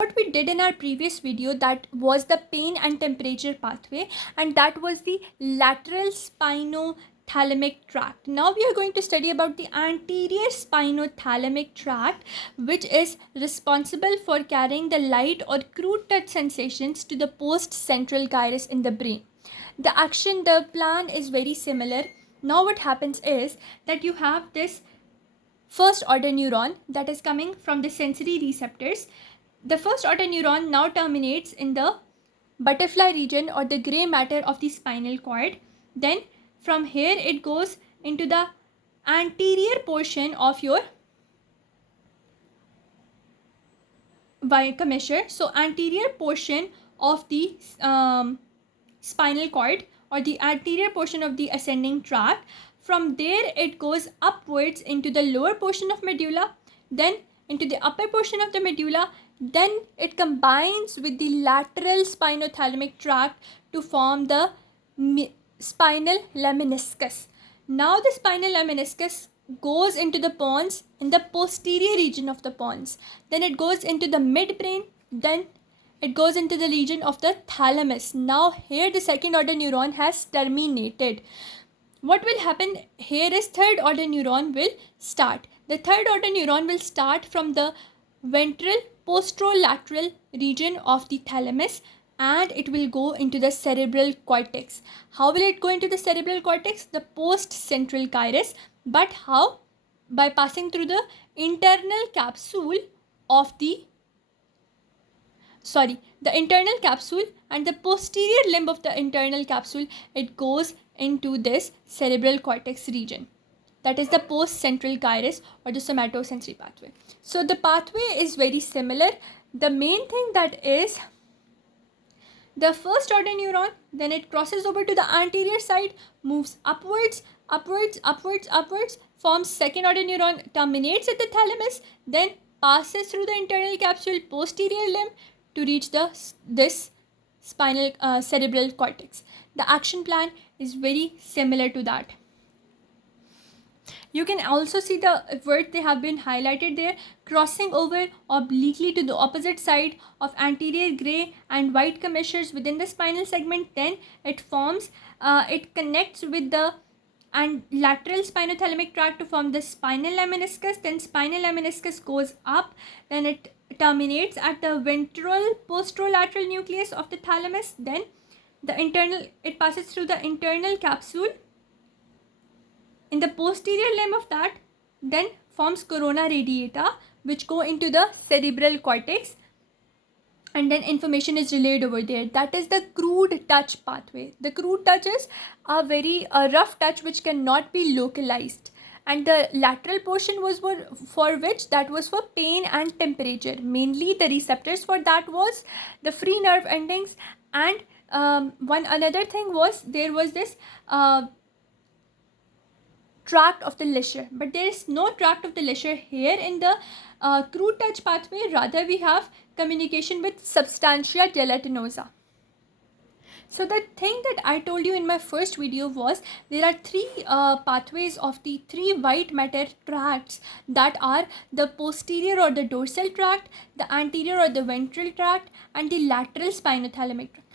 What we did in our previous video, that was the pain and temperature pathway, and that was the lateral spinothalamic tract. Now we are going to study about the anterior spinothalamic tract, which is responsible for carrying the light or crude touch sensations to the post-central gyrus in the brain. The plan is very similar. Now what happens is that you have this first order neuron that is coming from the sensory receptors. The first order neuron now terminates in the butterfly region or the gray matter of the spinal cord. Then from here it goes into the anterior portion of your commissure. So anterior portion of the spinal cord or the anterior portion of the ascending tract. From there it goes upwards into the lower portion of medulla, then into the upper portion of the medulla, then it combines with the lateral spinothalamic tract to form the spinal lemniscus. Now the spinal lemniscus goes into the pons in the posterior region of the pons. Then it goes into the midbrain, then it goes into the region of the thalamus. Now here the second order neuron has terminated. What will happen here is third order neuron will start. The third order neuron will start from the ventral posterolateral region of the thalamus, and it will go into the cerebral cortex. How will it go into the cerebral cortex? The post-central gyrus. But how? By passing through the internal capsule of the internal capsule and the posterior limb of the internal capsule. It goes into this cerebral cortex region. That is the post-central gyrus or the somatosensory pathway. So the pathway is very similar. The main thing that is the first order neuron, then it crosses over to the anterior side, moves upwards, forms second order neuron, terminates at the thalamus, then passes through the internal capsule, posterior limb to reach this spinal cerebral cortex. The action plan is very similar to that. You can also see the words they have been highlighted there. Crossing over obliquely to the opposite side of anterior gray and white commissures within the spinal segment. Then it connects with the lateral spinothalamic tract to form the spinal lemniscus. Then spinal lemniscus goes up. Then it terminates at the ventral posterolateral nucleus of the thalamus. Then it passes through the internal capsule in the posterior limb of that, then forms corona radiata, which go into the cerebral cortex, and then information is relayed over there. That is the crude touch pathway. The crude touch is a very rough touch which cannot be localized, and the lateral portion was for which that was for pain and temperature. Mainly the receptors for that was the free nerve endings, and one another thing was there was this tract of the Lescher, but there is no tract of the Lescher here in the crude touch pathway. Rather we have communication with substantia gelatinosa. So the thing that I told you in my first video was there are three pathways of the three white matter tracts, that are the posterior or the dorsal tract, the anterior or the ventral tract, and the lateral spinothalamic tract.